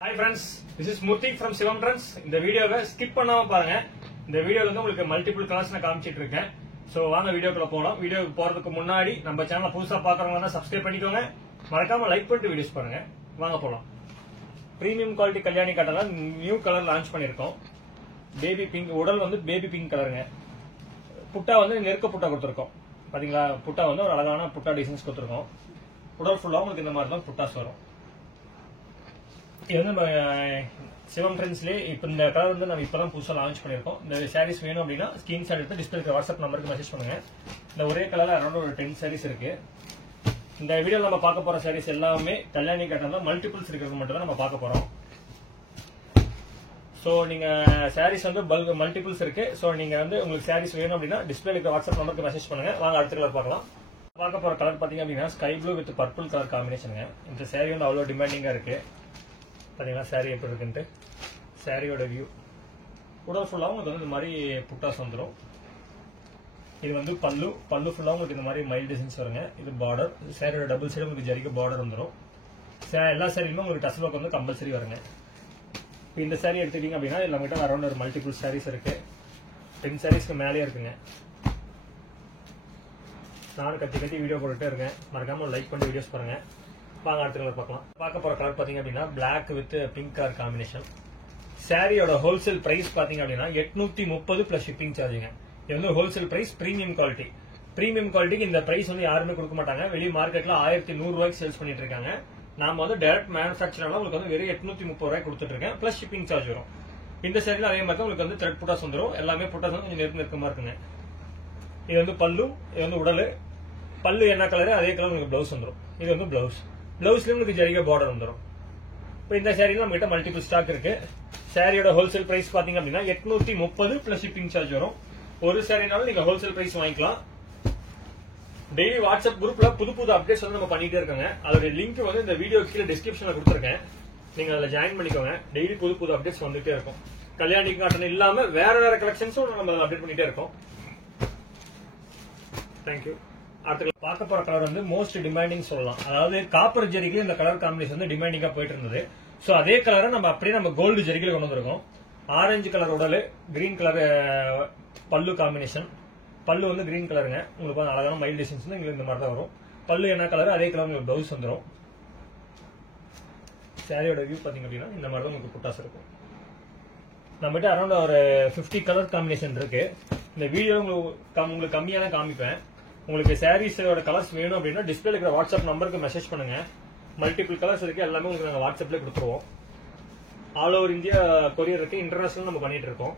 Hi friends, this is Murthy from Shivam Trends. இந்த வீடியோவை skip பண்ணாம பாருங்க. இந்த வீடியோல வந்து உங்களுக்கு மல்டிபிள் கலர்ஸ் நான் காமிச்சிட்டு இருக்கேன். சோ வாங்க வீடியோக்குள்ள போலாம். வீடியோக்கு போறதுக்கு முன்னாடி நம்ம சேனலை புதுசா பாக்குறவங்கன்னா சப்ஸ்கிரைப் பண்ணிக்கோங்க. மறக்காம லைக் பண்ணிட்டு வீடியோஸ் பாருங்க. வாங்க போலாம். பிரீமியம் குவாலிட்டி கல்யாணி காட்டன்ல நியூ கலர் லான்ச் பண்ணிருக்கோம். பேபி பிங்க், உடல் வந்து பேபி பிங்க் கலருங்க. புட்டா வந்து நெருக்க புட்டா கொடுத்துருக்கோம். பாத்தீங்களா, புட்டா வந்து ஒரு அழகான புட்டா டிசைன்ஸ் கொடுத்துருக்கோம். உடல் ஃபுல்லா உங்களுக்கு இந்த மாதிரி தான் புட்டாஸ் வரும். இது வந்து நம்ம சிவம் ட்ரெண்ட்ஸ்லேயே இப்போ இந்த கலர் வந்து நம்ம இப்பதான் புதுசாக லான்ச் பண்ணியிருக்கோம். இந்த சாரீஸ் வேணும் அப்படின்னா ஸ்கிரீன்ஷாட் எடுத்து டிஸ்பிளே வாட்ஸ்அப் நம்பருக்கு மெசேஜ் பண்ணுங்க. இந்த ஒரே கலர்ல அரௌண்ட் ஒரு 10 சாரீஸ் இருக்கு. இந்த வீடியோ நம்ம பார்க்க போற சாரீஸ் எல்லாமே கல்யாணி காட்டன் மல்டிபிள்ஸ் இருக்கிறது மட்டும் தான் நம்ம பார்க்க போறோம். ஸோ நீங்க சாரீஸ் வந்து மல்டிபிள்ஸ் இருக்கு. ஸோ நீங்க வந்து உங்களுக்கு சாரீஸ் வேணும் அப்படின்னா டிஸ்பிளே இருக்க வாட்ஸ்அப் நம்பருக்கு மெசேஜ் பண்ணுங்க. வாங்க அடுத்த கலர் பார்க்கலாம். பார்க்க போற கலர் பாத்தீங்க அப்படின்னா sky blue with purple colour காம்பினேஷனுங்க. இந்த சாரீ வந்து அவ்வளோ டிமாண்டிங்கா இருக்கு. பாத்தீங்களா சாரீ எப்படி இருக்குன்ட்டு. சாரியோட வியூ உடல் ஃபுல்லாக உங்களுக்கு வந்து இந்த மாதிரி புட்டாஸ் வந்துடும். இது வந்து பல்லு ஃபுல்லாக உங்களுக்கு இந்த மாதிரி மைல் டிசைன்ஸ் வருங்க. இது பார்டர், சாரியோட டபுள் சைடு உங்களுக்கு ஜரிக்கு பார்டர் வந்துடும். எல்லா சாரிலுமே உங்களுக்கு டசல் ஒர்க் வந்து கம்பல்சரி வருங்க. இப்போ இந்த சாரீ எடுத்துக்கிட்டீங்க அப்படின்னா இது நம்மகிட்ட அரௌண்ட் ஒரு மல்டிபிள் சாரீஸ் இருக்கு. 10 சாரீஸ்க்கு மேலேயே இருக்குங்க. நானும் கத்தி வீடியோ போட்டுட்டே இருக்கேன். மறக்காம லைக் பண்ணி வீடியோஸ் பாருங்க. வாங்க அடுத்த கலர் பார்க்கலாம். பார்க்க போற கலர் பாத்தீங்க அப்படின்னா black with pink colour combination. சாரியோட ஹோல்சேல் பிரைஸ் பாத்தீங்க அப்படின்னா 830 பிளஸ் ஷிப்பிங் சார்ஜுங்க. இது வந்து wholesale price. Premium quality. Premium குவாலிட்டிக்கு இந்த பிரைஸ் வந்து யாருமே கொடுக்க மாட்டாங்க. வெளி மார்க்கெட்ல 1100 ரூபாய்க்கு சேல்ஸ் பண்ணிட்டு இருக்காங்க. நாம வந்து டைரக்ட் மேனுஃபேக்சர்ல உங்களுக்கு வந்து வெறும் 830 ரூபாய் கொடுத்துட்டு இருக்கேன். பிளஸ் ஷிப்பிங் சார்ஜ் வரும். இந்த சாரில அதே மாதிரி உங்களுக்கு வந்து த்ரெட் புட்டாஸ் வந்துடும். எல்லாமே புட்டாஸ் வந்து கொஞ்சம் நெருக்கமா இருக்குங்க. இது வந்து பல்லு, இது வந்து உடல். பல்லு என்ன கலரு அதே கலர் உங்களுக்கு பிளவுஸ் வந்துடும். இது வந்து பிளவுஸ். பிளவுஸ்ல உங்களுக்கு ஜரிகை பார்டர் வந்துடும். இப்போ இந்த சாரியில நம்ம கிட்ட மல்டிபிள் ஸ்டாக் இருக்கு. சாரியோட ஹோல்சேல் பிரைஸ் பாத்தீங்க அப்படின்னா 830 பிளஸ் ஷிப்பிங் சார்ஜ் வரும். ஒரு சாரினாலும் நீங்க ஹோல்சேல் பிரைஸ் வாங்கிக்கலாம். டெய்லி வாட்ஸ்அப் குரூப்ல புது அப்டேட்ஸ் வந்து நம்ம பண்ணிட்டே இருக்காங்க. அதோட லிங்க் வந்து இந்த வீடியோ கீழே டிஸ்கிரிப்ஷன்ல கொடுத்துருக்கேன். நீங்க அதுல ஜாயின் பண்ணிக்கோங்க. டெய்லி புது அப்டேட்ஸ் வந்துட்டே இருக்கும். கல்யாணி காட்டன் இல்லாம வேற கலெக்ஷன்ஸும் நம்ம அப்டேட் பண்ணிட்டே இருக்கோம். தேங்க்யூ. அடுத்த பார்க்க போற கலர் வந்து மோஸ்ட் டிமாண்டிங் சொல்லலாம். அதாவது காப்பர் ஜெரிக்கு இந்த கலர் காம்பினேஷன் வந்து டிமாண்டிங்கா போயிட்டு இருந்தது. சோ அதே கலரை நம்ம அப்படியே நம்ம கோல்டு ஜெரிக்கில கொண்டு வந்திருக்கோம். ஆரஞ்சு கலர் உடல், கிரீன் கலர் பல்லு காம்பினேஷன். பல்லு வந்து கிரீன் கலருங்க. உங்களுக்கு அழகான மைல் டிசைன்ஸ் வந்து இந்த மாதிரி தான் வரும். பல்லு என்ன கலர் அதே கலர் உங்களுக்கு பிளவுஸ் வந்துடும். சாரியோட வியூ பாத்தீங்க அப்படின்னா இந்த மாதிரி தான் உங்களுக்கு புட்டாஸ் இருக்கும். நம்மகிட்ட அரௌண்ட் ஒரு 50 கலர் காம்பினேஷன் இருக்கு. இந்த வீடியோ உங்களுக்கு கம்மியான காமிப்பேன். உங்களுக்கு சாரீஸோட கலர்ஸ் வேணும் அப்படின்னா டிஸ்பிளே இருக்கிற வாட்ஸ்அப் நம்பருக்கு மெசேஜ் பண்ணுங்க. மல்டிபிள் கலர்ஸ் இருக்கு. எல்லாமே உங்களுக்கு நாங்கள் வாட்ஸ்அப்ல கொடுத்துருவோம். ஆல் ஓவர் இந்தியா கொரியர் இருக்கு. இன்டர்நேஷனல் நம்ம பண்ணிட்டு இருக்கோம்.